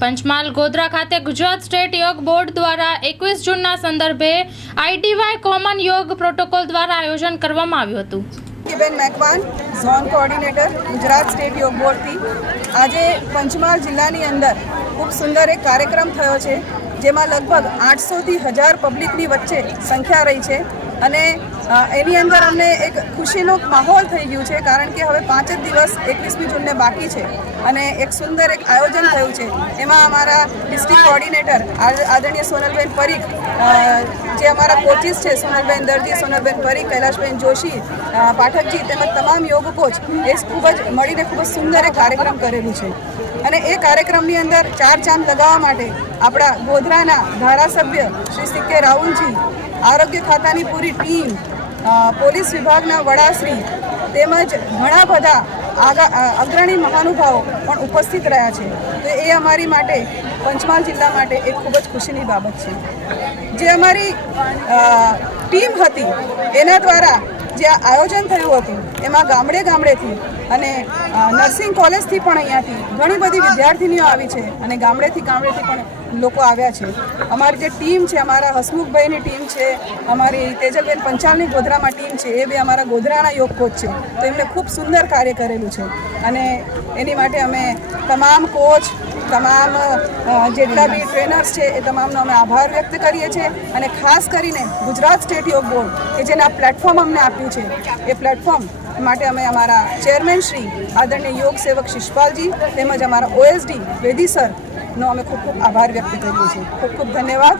પંચમહાલ ગોધરા ખાતે ગુજરાત સ્ટેટ યોગ બોર્ડ દ્વારા એકવીસ જૂનના સંદર્ભે આઈટીવાય કોમન યોગ પ્રોટોકોલ દ્વારા આયોજન કરવામાં આવ્યું હતું. Ben Makwan, zone coordinator, Gujarat state Yog બોર્ડથી આજે પંચમહાલ જિલ્લાની અંદર ખૂબ સુંદર એક કાર્યક્રમ થયો છે, જેમાં લગભગ આઠસોથી હજાર પબ્લિકની વચ્ચે સંખ્યા રહી છે. અને એની અંદર અમને એક ખુશીનો માહોલ થઈ ગયું છે, કારણ કે હવે પાંચ જ દિવસ એકવીસમી જૂનને બાકી છે અને એક સુંદર એક આયોજન થયું છે. એમાં અમારા ડિસ્ટ્રિક્ટ કોઓર્ડિનેટર આદરણીય સોનલબેન પરીખ જે અમારા કોચિસ છે, સોનલબેન દરજી, સોનલબેન પરીખ, કૈલાશબેન જોશી પાઠકજી તેમજ તમામ યોગ કોચ, એ ખૂબ જ મળીને ખૂબ જ સુંદર એક કાર્યક્રમ કરેલું છે. અને એ કાર્યક્રમની અંદર ચાર ચાંદ લગાવવા માટે આપણા ગોધરાના ધારાસભ્ય શ્રી સી કે રાહુલજી આરોગ્ય ખાતાની પૂરી ટીમ પોલીસ વિભાગના વડાશ્રી તેમજ ઘણા બધા આગા અગ્રણી મહાનુભાવો પણ ઉપસ્થિત રહ્યા છે. તો એ અમારી માટે, પંચમહાલ જિલ્લા માટે એક ખૂબ જ ખુશીની બાબત છે. જે અમારી ટીમ હતી, એના દ્વારા જે આયોજન થયું હતું, એમાં ગામડે ગામડેથી અને નર્સિંગ કોલેજથી પણ અહીંયાથી ઘણી બધી વિદ્યાર્થીનીઓ આવી છે અને ગામડેથી ગામડેથી પણ લોકો આવ્યા છે. અમારી જે ટીમ છે, અમારા હસમુખભાઈની ટીમ છે, અમારી તેજલબેન પંચાલની ગોધરામાં ટીમ છે, એ બી અમારા ગોધરાના યોગ કોચ છે. તો એમણે ખૂબ સુંદર કાર્ય કરેલું છે. અને એની માટે અમે તમામ કોચ તમામ જેટલા બી ટ્રેનર્સ છે એ તમામનો અમે આભાર વ્યક્ત કરીએ છીએ અને ખાસ કરીને ગુજરાત સ્ટેટ યોગ બોર્ડ કે જેને આ પ્લેટફોર્મ અમને આપ્યું છે, એ પ્લેટફોર્મ માટે અમે અમારા ચેરમેન શ્રી આદરણીય યોગ સેવક શિષપાલજી તેમજ અમારા ઓએસડી વેદી સરનો અમે ખૂબ ખૂબ આભાર વ્યક્ત કરીએ છીએ. ખૂબ ખૂબ ધન્યવાદ.